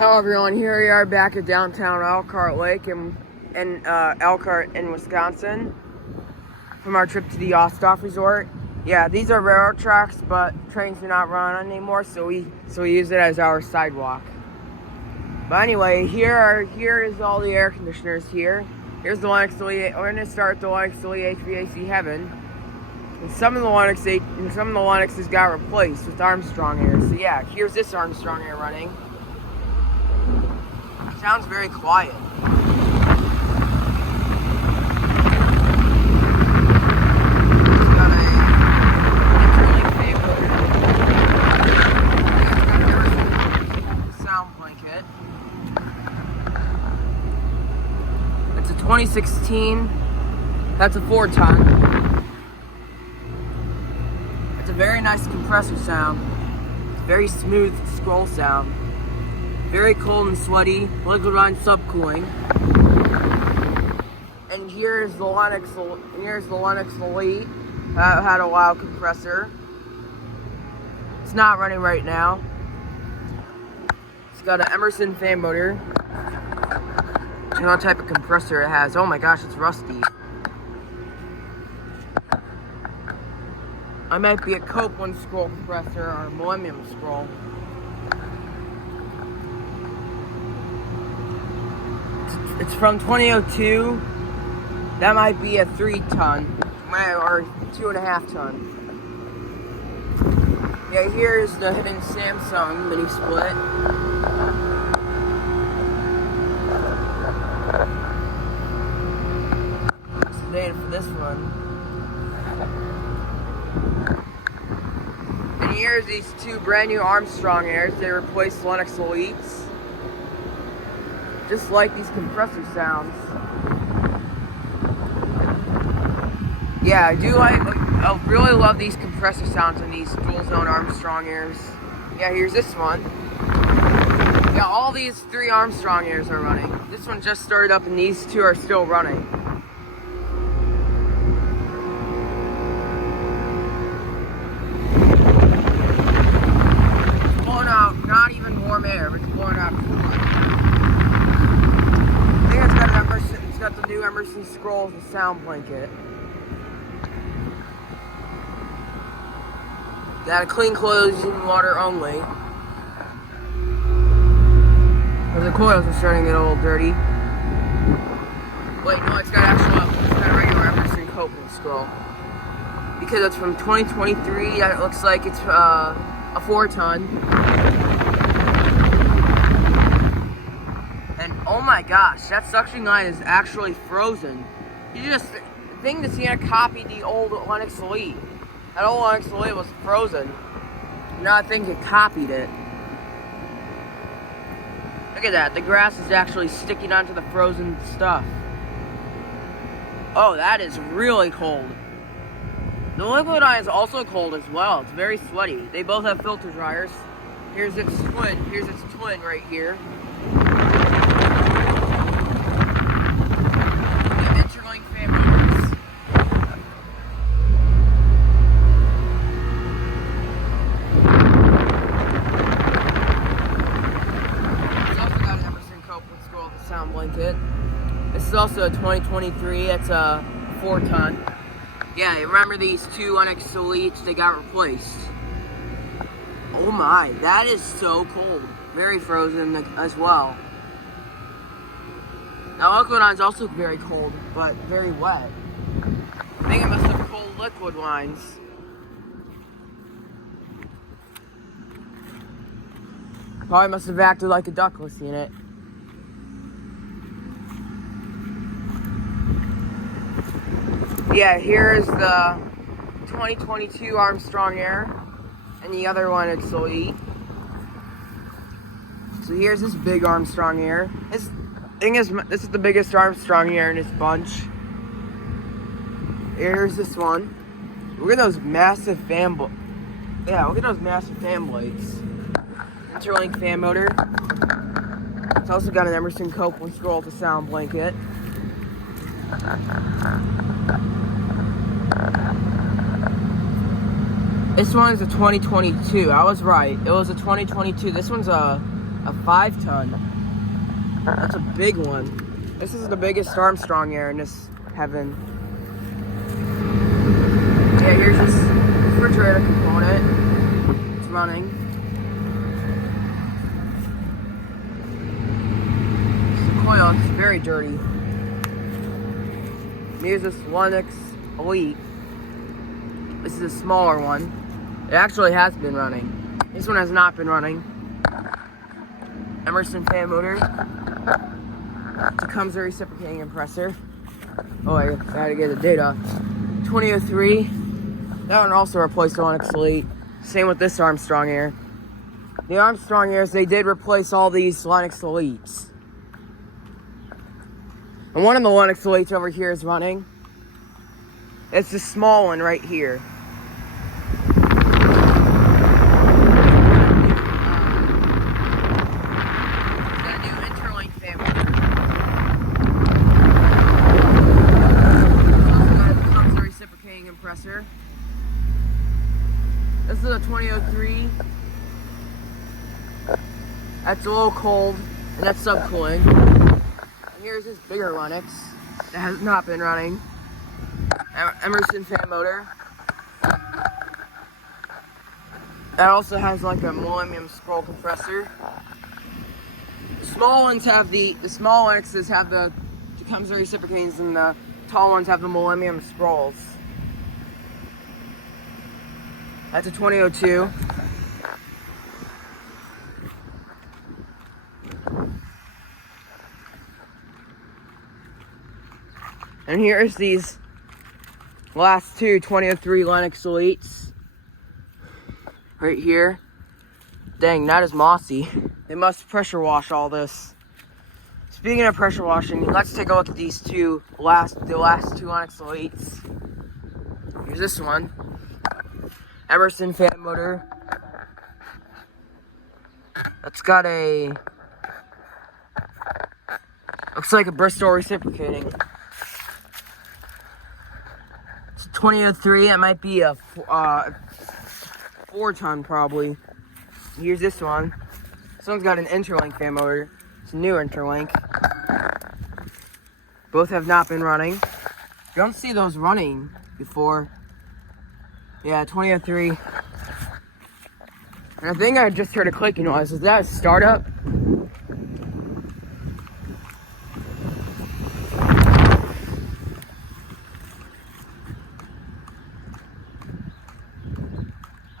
Hello everyone, here we are back at downtown Elkhart Lake in Elkhart in Wisconsin from our trip to the Osthoff Resort. Yeah, these are railroad tracks, but trains do not run on anymore, so we use it as our sidewalk. But anyway, here is all the air conditioners here. Here's the Lennox Elite. We're gonna start with the Lennox Elite HVAC Heaven. And some of the Lennoxes got replaced with Armstrong Air. So yeah, here's this Armstrong Air running. Sounds very quiet. It's got a interlink favorite. It's got a sound blanket. It's a 2016. That's a 4-ton. It's a very nice compressor sound. Very smooth scroll sound. Very cold and sweaty, liquid line subcooling. And here's the Lennox Elite. That had a loud compressor. It's not running right now. It's got an Emerson fan motor. You know what type of compressor it has. Oh my gosh, it's rusty. I might be a Copeland scroll compressor or a Millennium scroll. It's from 2002. That might be a 3-ton or 2.5 ton. Yeah, here's the hidden Samsung mini split. What's the data for this one? And here's these two brand new Armstrong Airs. They replaced Lennox Elites. Just like these compressor sounds. Yeah, I really love these compressor sounds in these dual zone Armstrong Airs. Yeah, here's this one. Yeah, all these 3 Armstrong Airs are running. This one just started up and these 2 are still running. It's blowing out not even warm air, but it's blowing out cool air. It's got the new Emerson scroll with the sound blanket. Got a clean clothes using water only. Because the coils are starting to get a little dirty. Wait, no, it's got a regular Emerson Copeland scroll. Because it's from 2023, and it looks like it's a 4-ton. And oh my gosh, that suction line is actually frozen. You just think this gonna copy the old Lennox Elite. That old Lennox Elite was frozen. Now I think it copied it. Look at that, the grass is actually sticking onto the frozen stuff. Oh, that is really cold. The liquid line is also cold as well. It's very sweaty. They both have filter dryers. Here's its twin right here. Sound blanket. This is also a 2023. It's a 4-ton. Yeah, remember these 2 Lennox Elites? They got replaced. Oh my, that is so cold. Very frozen as well. Now, liquid line is also very cold, but very wet. I think it must have cold liquid lines. Probably must have acted like a ductless unit. Yeah, here's the 2022 Armstrong Air, and the other one it's Elite. So here's this big Armstrong Air. This is the biggest Armstrong Air in this bunch. Here's this one. Look at those massive fan blades. Yeah, look at those massive fan blades. Interlink fan motor. It's also got an Emerson Copeland scroll with a sound blanket. This one is a 2022. I was right. It was a 2022. This one's a A 5-ton. That's a big one. This is the biggest Armstrong air in this heaven. Yeah, here's this refrigerator component. It's running. The coil is very dirty. Here's this Lennox Elite. This is a smaller one. It actually has been running. This one has not been running. Emerson fan motor. Tecumseh reciprocating compressor. Oh, I gotta get the data. 2003. That one also replaced the Lennox Elite. Same with this Armstrong air. The Armstrong airs, they did replace all these Lennox Elites. And one of the Lennox Elites over here is running. It's the small one right here. Got a new interlink fan motor. Also got a Tecumseh reciprocating compressor. This is a 2003. That's a little cold, and that's subcooling. And here's this bigger Lennox that has not been running. Emerson fan motor. That also has like a Millennium scroll compressor. The small ones have the small Lennoxes have the Tecumseh reciprocatings, and the tall ones have the Millennium scrolls. That's a 2002. And here's these last two 2003 Lennox Elites. Right here. Dang, that is mossy. They must pressure wash all this. Speaking of pressure washing, let's take a look at these the last two Lennox Elites. Here's this one. Emerson fan motor. That's got a, looks like a Bristol reciprocating. It's a 2003. It might be a 4-ton probably. Here's this one. This one's got an interlink fan motor. It's a new interlink. Both have not been running. You don't see those running before. Yeah, 2003. And I think I just heard a clicking noise. Is that a startup?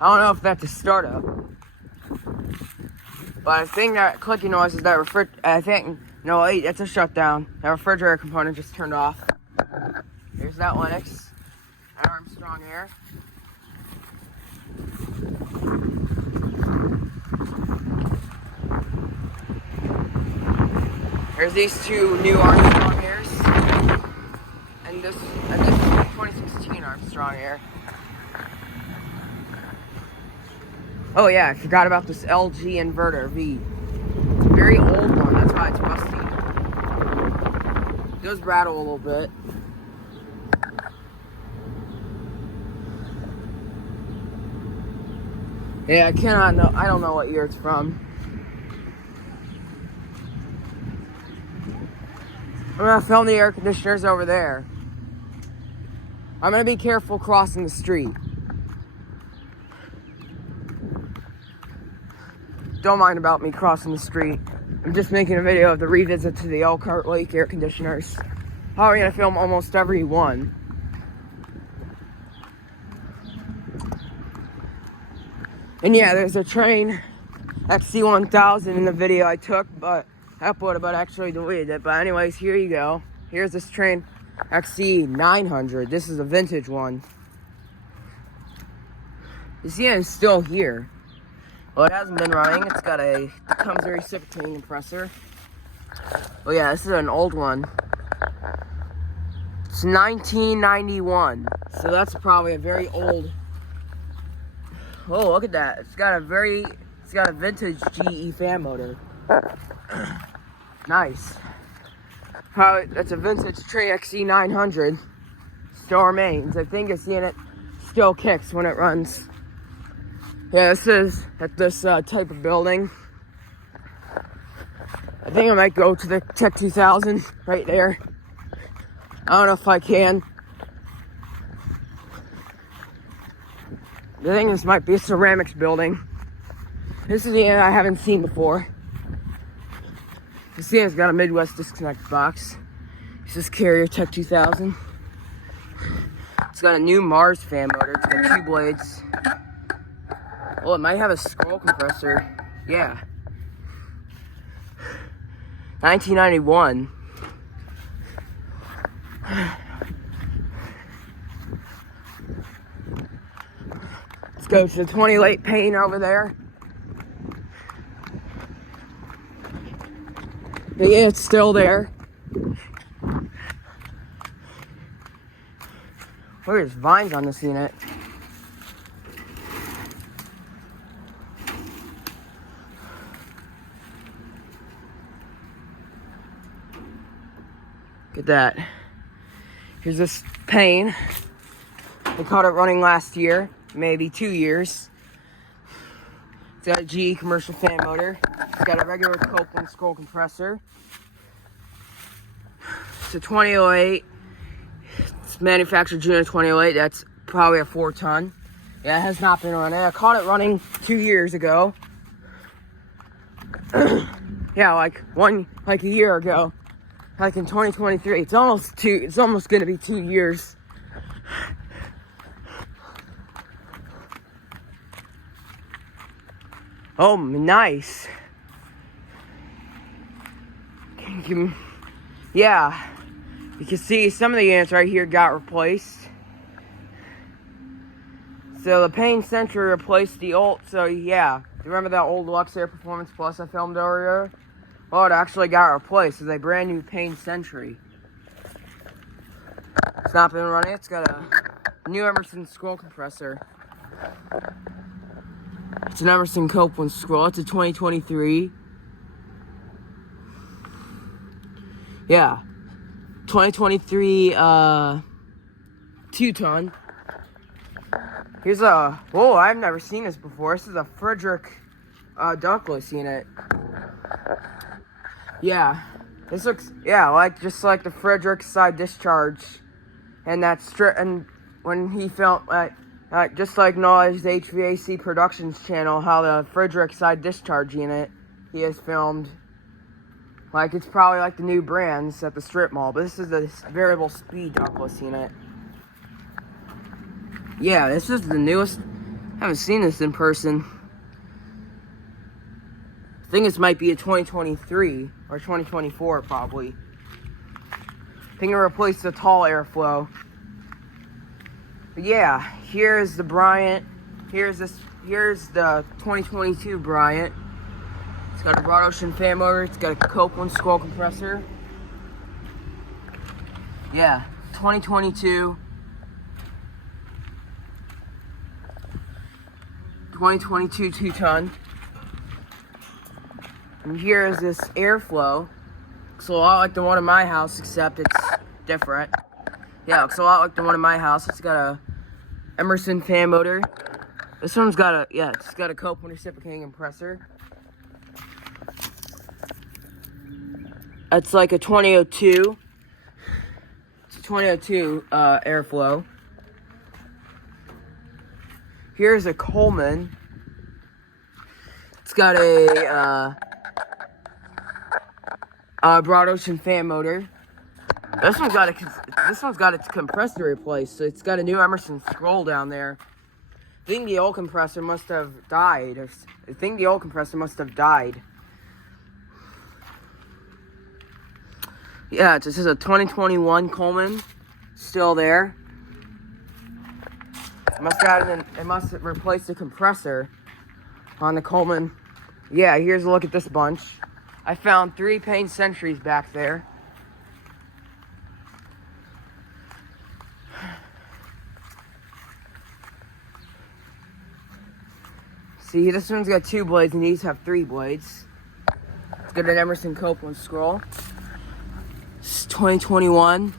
I don't know if that's a startup. But I think that clicking noise is that no, wait, that's a shutdown. That refrigerator component just turned off. Here's that Lennox. Armstrong air. Here's these two new Armstrong airs. And this 2016 Armstrong air. Oh yeah, I forgot about this LG inverter V. It's a very old one, that's why it's rusty. It does rattle a little bit. Yeah, I don't know what year it's from. I'm gonna film the air conditioners over there. I'm gonna be careful crossing the street. Don't mind about me crossing the street. I'm just making a video of the revisit to the Elkhart Lake air conditioners. Probably gonna film almost every one. And yeah, there's a train XC1000 in the video I took, but I uploaded, but actually deleted it. But anyways, here you go. Here's this train XC900. This is a vintage one. You see it's still here. Well, it hasn't been running. It's got a Tecumseh reciprocating compressor. Oh yeah, this is an old one. It's 1991. So that's probably a very old. Oh, look at that. It's got a vintage GE fan motor. Nice. Probably that's a vintage Trey XC900. Still remains. I think it's seeing it still kicks when it runs. Yeah, this is at this type of building. I think I might go to the Tech 2000 right there. I don't know if I can. The thing is, this might be a ceramics building. This is the end I haven't seen before. You see, it's got a Midwest disconnect box. It's this Carrier Tech 2000. It's got a new Mars fan motor. It's got 2 blades. Oh, it might have a scroll compressor. Yeah. 1991. Let's go to the 20 late paint over there. Yeah, it's still there. There's vines on this unit. Look at that. Here's this pane. They caught it running last year, maybe 2 years. It's got a GE commercial fan motor. It's got a regular Copeland scroll compressor. It's a 2008. It's manufactured June of 2008. That's probably a 4-ton. Yeah, it has not been running. I caught it running 2 years ago. Yeah, like a year ago. Like in 2023. It's almost gonna be 2 years. Oh, nice. Yeah. You can see some of the units right here got replaced. So the Payne Century replaced the old, so yeah. Remember that old Lux Air Performance Plus I filmed earlier? Well, it actually got replaced with a brand new Payne Century. It's not been running. It's got a new Emerson scroll compressor. It's an Emerson Copeland scroll. It's a 2023. Yeah. 2023 2-ton. Here's a, whoa, I've never seen this before. This is a Frederick ductless unit. Yeah. This looks, yeah, just like the Frederick side discharge. And that strip, and when he filmed, just like Noah's HVAC Productions channel, how the Frederick side discharge unit he has filmed. Like, it's probably like the new brands at the strip mall, but this is a variable speed ductless unit. Yeah, this is the newest. I haven't seen this in person. I think this might be a 2023 or 2024 probably. I think it replaced the tall airflow. But yeah, here's the Bryant. Here's the 2022 Bryant. It's got a broad ocean fan motor. It's got a Copeland scroll compressor. Yeah, 2022. 2022 2-ton. And here is this airflow. Looks a lot like the one in my house, except it's different. Yeah, looks a lot like the one in my house. It's got a Emerson fan motor. This one's got a, yeah, it's got a Copeland reciprocating compressor. It's like a 2002. It's a 2002 airflow. Here's a Coleman. It's got a broad ocean fan motor. This one's got its compressor replaced, so it's got a new Emerson scroll down there. I think the old compressor must have died. Yeah, this is a 2021 Coleman, still there. It must have replaced the compressor on the Coleman. Yeah, here's a look at this bunch. I found 3 Payne Centuries back there. See, this one's got 2 blades and these have 3 blades. It's got an Emerson Copeland scroll. It's 2021.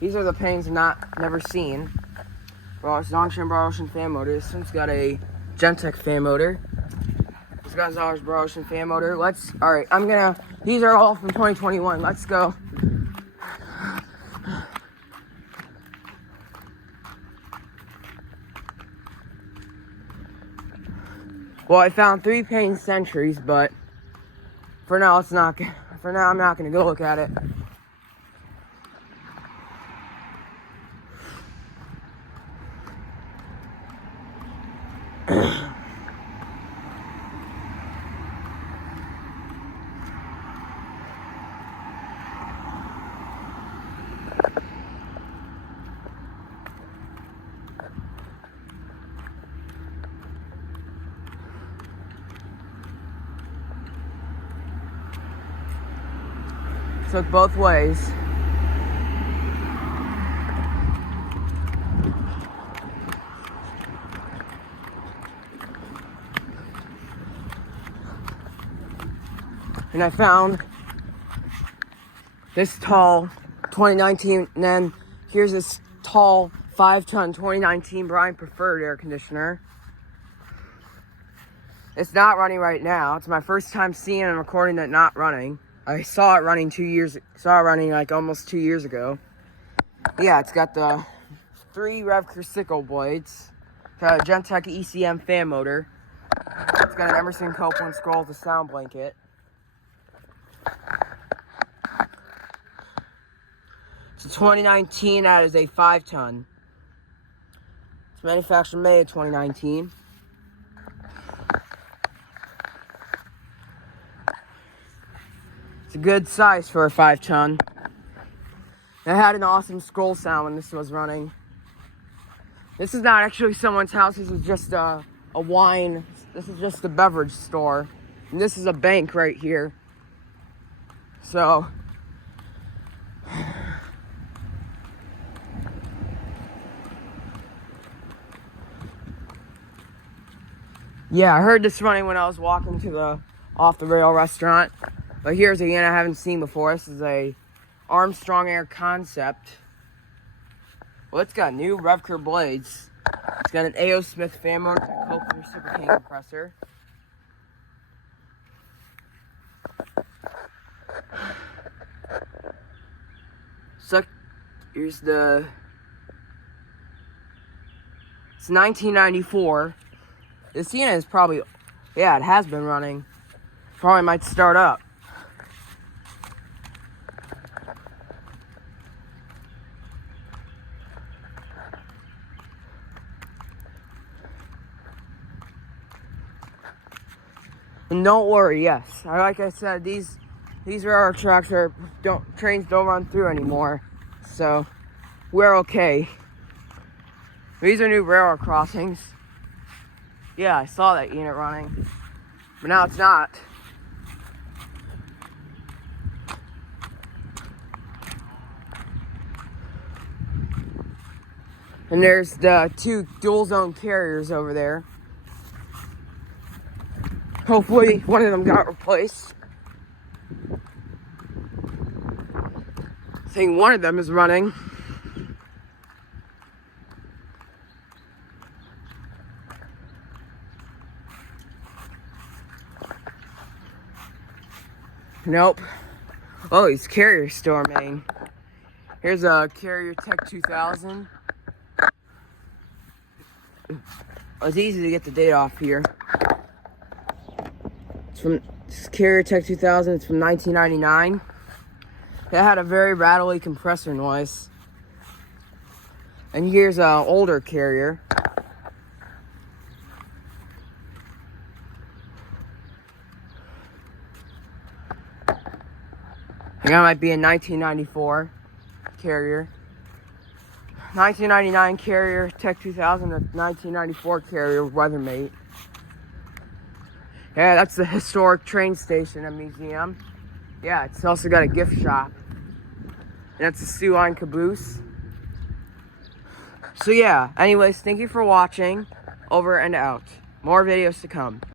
These are the Paynes I've never seen. Zongshan broad ocean fan motor. This one's got a Gentech fan motor. Gonzalez Ocean fan motor. Alright, these are all from 2021. Let's go. Well, I found 3 Payne Centuries, but for now I'm not gonna go look at it. Took both ways. And I found this tall 2019, and then here's this tall 5-ton 2019 Brian Preferred air conditioner. It's not running right now. It's my first time seeing and recording it not running. I saw it running like almost 2 years ago. Yeah, it's got the 3 Revker sickle blades. Got a Gentech ECM fan motor. It's got an Emerson Copeland scroll with a sound blanket. It's a 2019, that is a 5-ton. It's manufactured May of 2019. It's a good size for a 5-ton. It had an awesome scroll sound when this was running. This is not actually someone's house. This is just a wine. This is just a beverage store. And this is a bank right here. So, yeah, I heard this running when I was walking to the Off the Rail restaurant. But here's a unit I haven't seen before. This is a Armstrong Air Concept. Well, it's got new Revker blades. It's got an A.O. Smith fan motor, Copeland reciprocating compressor. So here's the. It's 1994. This unit is probably, yeah, it has been running. Probably might start up. And don't worry, yes, like I said, these railroad tracks trains don't run through anymore, so we're okay. These are new railroad crossings. Yeah, I saw that unit running, but now it's not. And there's the 2 dual zone carriers over there. Hopefully one of them got replaced. I think one of them is running. Nope. Oh, he's carrier store main. Here's a Carrier Tech 2000. It's easy to get the date off here. It's Carrier Tech 2000. It's from 1999. It had a very rattly compressor noise. And here's an older Carrier. I think that might be a 1994 Carrier. 1999 Carrier Tech 2000 or 1994 Carrier Weathermate. Yeah, that's the historic train station and museum. Yeah, it's also got a gift shop. And that's a Sioux Line caboose. So yeah, anyways, thank you for watching. Over and out. More videos to come.